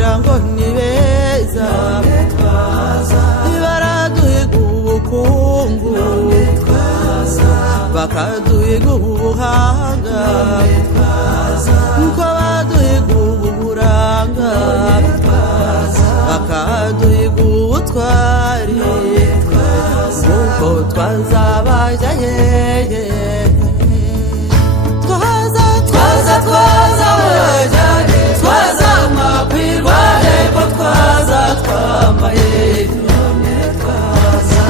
bagira ngo ni beza baraduhiga ubukungu bakaduhiga ubuhanga nko baduhiga uburanga bakaduhiga ubutwari nuko twazabajya hehe twaza makwirwa hepfo twaza twambaye none twaza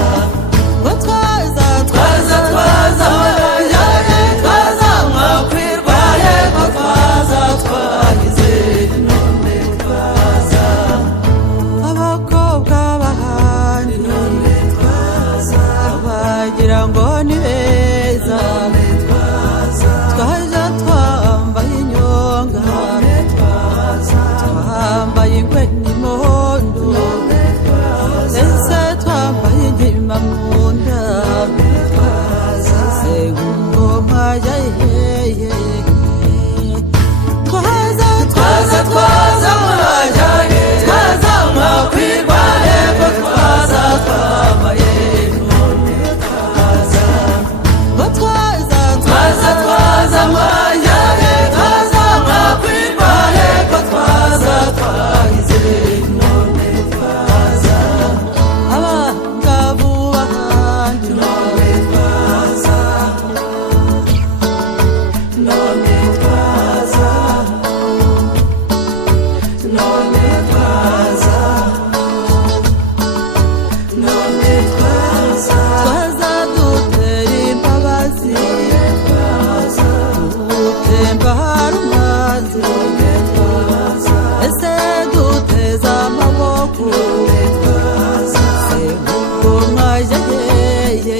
makwirwa hepfo twaza twagize none twaza abakobwa bahandi none twaza bagira ngo ni beza twaja twambaye inyonga twambaye ingwe n'imondo ndetse twambaye inkima mu nda se ngoma yayeye twaza mwajyaye twaza mwakwirwa hepfo twaza twambaye none twaza twaza mwajyaye twaza mwakwirwa hepfo twaza twagize none twaza abangavu bahandi none twaza none twaza none twaza none twaza twaza dutera imbabazi dutemba hari amazi ese duteza amaboko se nk'uko mwajya hehe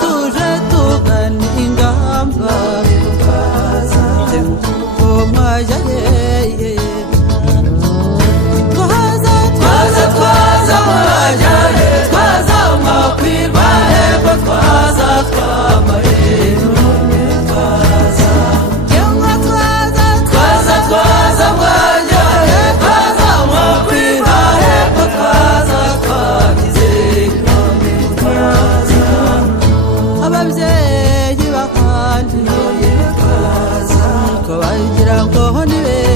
tuje tugana ingamba nk'uko mwajya hehe twaza mwajyaye twaza mwakwirwa hepfo twaza twambaye none twaza twaza mwajyaye twaza mwakwirwa hepfo twaza twagize none twaza ababyeyi bahandi none twaza ko bagira ngo ni beza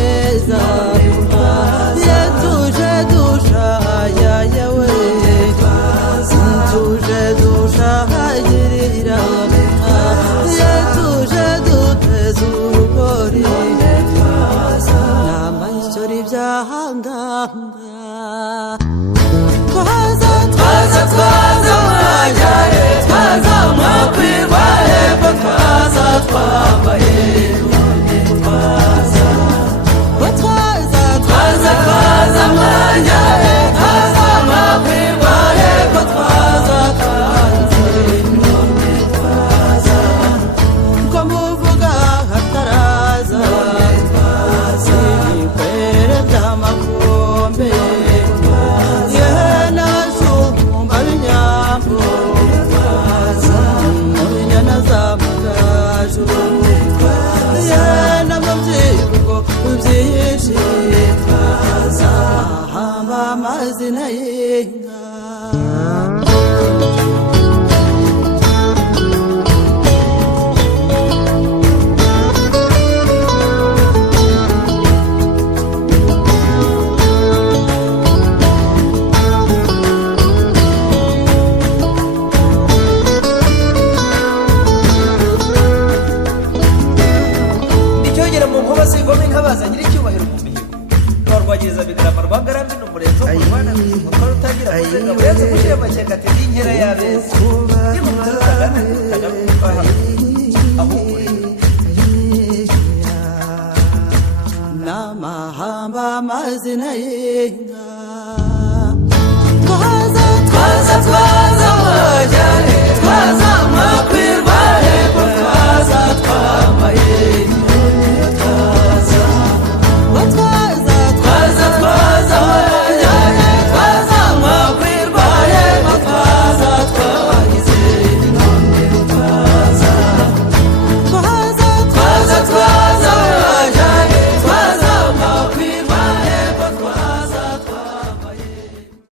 shyaka ati ndi nkera y'abeza nimutara utagana utagaruka aho uri n'amahamba amazina ye